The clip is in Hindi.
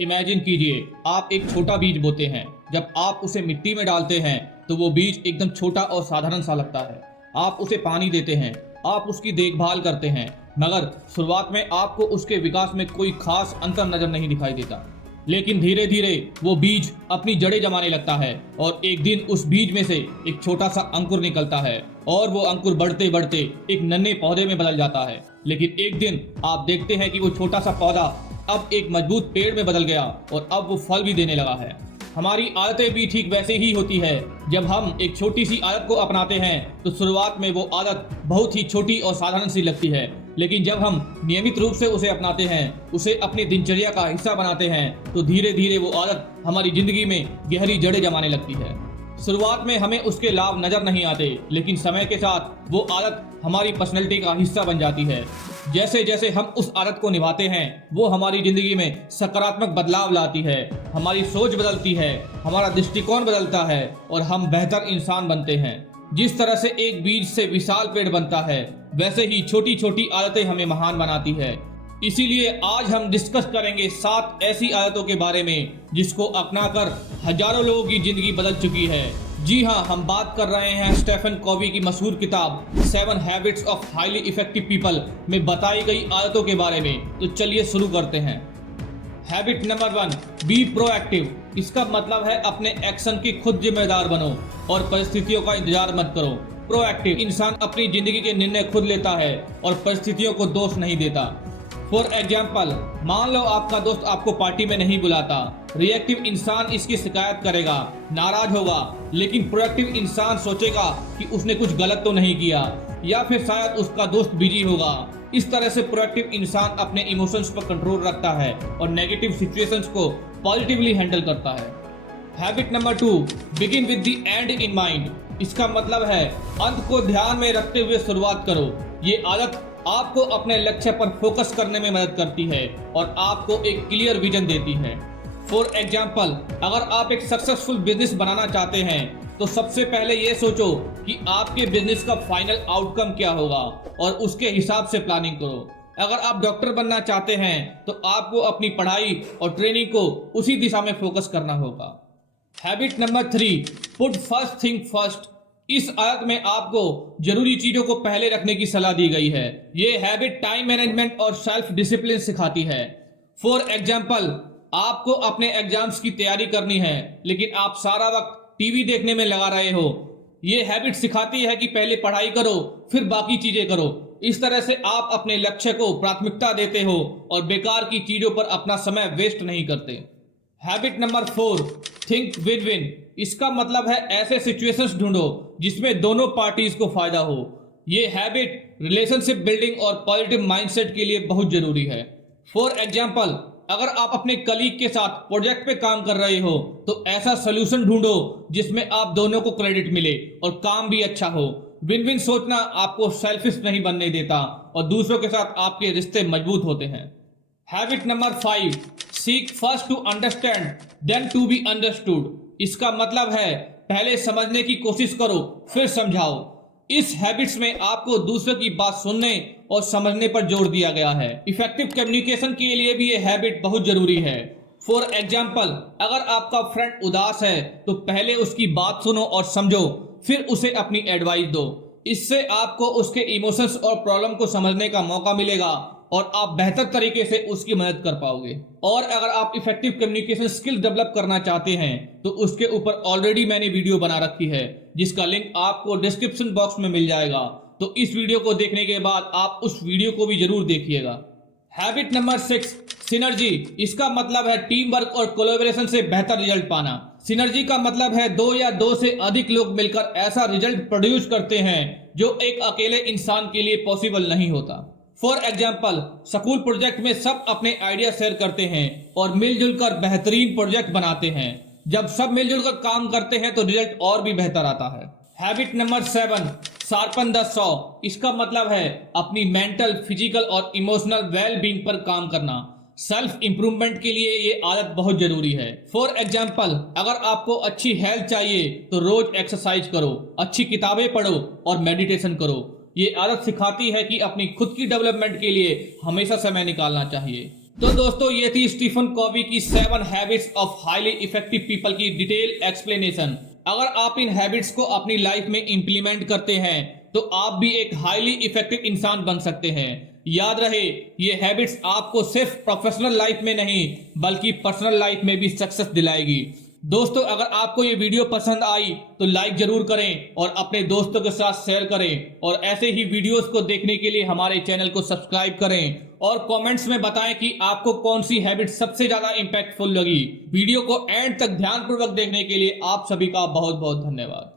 इमेजिन कीजिए, आप एक छोटा बीज बोते हैं। जब आप उसे मिट्टी में डालते हैं तो वो बीज एकदम छोटा और साधारण सा लगता है। आप उसे पानी देते हैं, आप उसकी देखभाल करते हैं, मगर शुरुआत में आपको उसके विकास में कोई खास अंतर नजर नहीं दिखाई देता। लेकिन धीरे धीरे वो बीज अपनी जड़ें जमाने लगता है और एक दिन उस बीज में से एक छोटा सा अंकुर निकलता है और वो अंकुर बढ़ते बढ़ते एक नन्हे पौधे में बदल जाता है। लेकिन एक दिन आप देखते हैं कि वो छोटा सा पौधा अब एक मजबूत पेड़ में बदल गया और अब वो फल भी देने लगा है। हमारी आदतें भी ठीक वैसे ही होती है। जब हम एक छोटी सी आदत को अपनाते हैं तो शुरुआत में वो आदत बहुत ही छोटी और साधारण सी लगती है, लेकिन जब हम नियमित रूप से उसे अपनाते हैं, उसे अपनी दिनचर्या का हिस्सा बनाते हैं, तो धीरे धीरे वो आदत हमारी जिंदगी में गहरी जड़ें जमाने लगती है। शुरुआत में हमें उसके लाभ नजर नहीं आते, लेकिन समय के साथ वो आदत हमारी पर्सनैलिटी का हिस्सा बन जाती है। जैसे जैसे हम उस आदत को निभाते हैं, वो हमारी जिंदगी में सकारात्मक बदलाव लाती है। हमारी सोच बदलती है, हमारा दृष्टिकोण बदलता है और हम बेहतर इंसान बनते हैं। जिस तरह से एक बीज से विशाल पेड़ बनता है, वैसे ही छोटी छोटी आदतें हमें महान बनाती है। इसीलिए आज हम डिस्कस करेंगे 7 ऐसी आदतों के बारे में जिसको अपनाकर हजारों लोगों की जिंदगी बदल चुकी है। जी हाँ, हम बात कर रहे हैं स्टीफन कॉवी की मशहूर किताब 7 habits of highly effective people में बताई गई आदतों के बारे में। तो चलिए शुरू करते हैं। Habit number 1, be proactive. इसका मतलब है अपने एक्शन की खुद जिम्मेदार बनो और परिस्थितियों का इंतजार मत करो। प्रोएक्टिव इंसान अपनी जिंदगी के निर्णय खुद लेता है और परिस्थितियों को दोष नहीं देता। फॉर एग्जाम्पल, मान लो आपका दोस्त आपको पार्टी में नहीं बुलाता। रिएक्टिव इंसान इसकी शिकायत करेगा, नाराज होगा, लेकिन प्रोएक्टिव इंसान सोचेगा कि उसने कुछ गलत तो नहीं किया या फिर शायद उसका दोस्त बिजी होगा। इस तरह से प्रोएक्टिव इंसान अपने इमोशंस पर कंट्रोल रखता है और नेगेटिव सिचुएशंस को पॉजिटिवली हैंडल करता है। Habit number 2, begin with the and in mind. इसका मतलब है अंत को ध्यान में रखते हुए शुरुआत करो। ये आदत आपको अपने लक्ष्य पर फोकस करने में मदद करती है और आपको एक क्लियर विजन देती है। फॉर एग्जाम्पल, अगर आप एक सक्सेसफुल बिजनेस बनाना चाहते हैं तो सबसे पहले ये सोचो कि आपके बिजनेस का फाइनल आउटकम क्या होगा और उसके हिसाब से प्लानिंग करो। अगर आप डॉक्टर बनना चाहते हैं तो आपको अपनी पढ़ाई और ट्रेनिंग को उसी दिशा में फोकस करना होगा। Habit number 3, put first thing first. इस आदत में आपको जरूरी चीजों को पहले रखने की सलाह दी गई है। ये हैबिट टाइम मैनेजमेंट और सेल्फ डिसिप्लिन सिखाती है। फॉर एग्जाम्पल, आपको अपने एग्जाम्स की तैयारी करनी है, लेकिन आप सारा वक्त टीवी देखने में लगा रहे हो। ये हैबिट सिखाती है कि पहले पढ़ाई करो, फिर बाकी चीजें करो। इस तरह से आप अपने लक्ष्य को प्राथमिकता देते हो और बेकार की चीजों पर अपना समय वेस्ट नहीं करते। Habit number 4, think win win. इसका मतलब है ऐसे सिचुएशंस ढूंढो जिसमें दोनों पार्टीज को फायदा हो। ये हैबिट रिलेशनशिप बिल्डिंग और पॉजिटिव माइंडसेट के लिए बहुत जरूरी है। फॉर एग्जाम्पल, अगर आप अपने कलीग के साथ प्रोजेक्ट पे काम कर रहे हो तो ऐसा सोल्यूशन ढूंढो जिसमें आप दोनों को क्रेडिट मिले और काम भी अच्छा हो। विन विन सोचना आपको सेल्फिश नहीं बनने देता और दूसरों के साथ आपके रिश्ते मजबूत होते हैं। Habit number 5, seek first to understand then to be understood. इसका मतलब है पहले समझने की कोशिश करो, फिर समझाओ। इस हैबिट्स में आपको दूसरों की बात सुनने और समझने पर जोर दिया गया है। इफेक्टिव कम्युनिकेशन के लिए भी ये हैबिट बहुत जरूरी है। फॉर एग्जाम्पल, अगर आपका फ्रेंड उदास है तो पहले उसकी बात सुनो और समझो, फिर उसे अपनी एडवाइस दो। इससे आपको उसके इमोशंस और प्रॉब्लम को समझने का मौका मिलेगा और आप बेहतर तरीके से उसकी मदद कर पाओगे। और अगर आप इफेक्टिव कम्युनिकेशन स्किल डेवलप करना चाहते हैं तो उसके ऊपर ऑलरेडी मैंने वीडियो बना रखी है, जिसका लिंक आपको डिस्क्रिप्शन बॉक्स में मिल जाएगा। तो इस वीडियो को देखने के बाद आप उस वीडियो को भी जरूर देखिएगा। Habit number 6, synergy. इसका मतलब है टीम वर्क और कोलैबोरेशन से बेहतर रिजल्ट पाना। सिनर्जी का मतलब है 2 या 2 से अधिक लोग मिलकर ऐसा रिजल्ट प्रोड्यूस करते हैं जो एक अकेले इंसान के लिए पॉसिबल नहीं होता। फॉर एग्जाम्पल, स्कूल प्रोजेक्ट में सब अपने आइडिया शेयर करते हैं और मिलजुल कर बेहतरीन प्रोजेक्ट बनाते हैं। जब सब मिलजुल कर काम करते हैं तो रिजल्ट और भी बेहतर आता है। Habit number 7, sharpen the saw. इसका मतलब है अपनी मेंटल, फिजिकल और इमोशनल वेल बीइंग पर काम करना। सेल्फ इंप्रूवमेंट के लिए ये आदत बहुत जरूरी है। फॉर एग्जाम्पल, अगर आपको अच्छी हेल्थ चाहिए तो रोज एक्सरसाइज करो, अच्छी किताबें पढ़ो और मेडिटेशन करो। ये आदत सिखाती है कि अपनी खुद की डेवलपमेंट के लिए हमेशा समय निकालना चाहिए। तो दोस्तों ये थी स्टीफन कॉवी की 7 habits of highly effective people की डिटेल एक्सप्लेनेशन। अगर आप इन हैबिट्स को अपनी लाइफ में इंप्लीमेंट करते हैं तो आप भी एक हाईली इफेक्टिव इंसान बन सकते हैं। याद रहे, ये हैबिट्स आपको सिर्फ प्रोफेशनल लाइफ में नहीं बल्कि पर्सनल लाइफ में भी सक्सेस दिलाएगी। दोस्तों अगर आपको ये वीडियो पसंद आई तो लाइक जरूर करें और अपने दोस्तों के साथ शेयर करें, और ऐसे ही वीडियोस को देखने के लिए हमारे चैनल को सब्सक्राइब करें और कमेंट्स में बताएं कि आपको कौन सी हैबिट सबसे ज्यादा इंपैक्टफुल लगी। वीडियो को एंड तक ध्यानपूर्वक देखने के लिए आप सभी का बहुत बहुत धन्यवाद।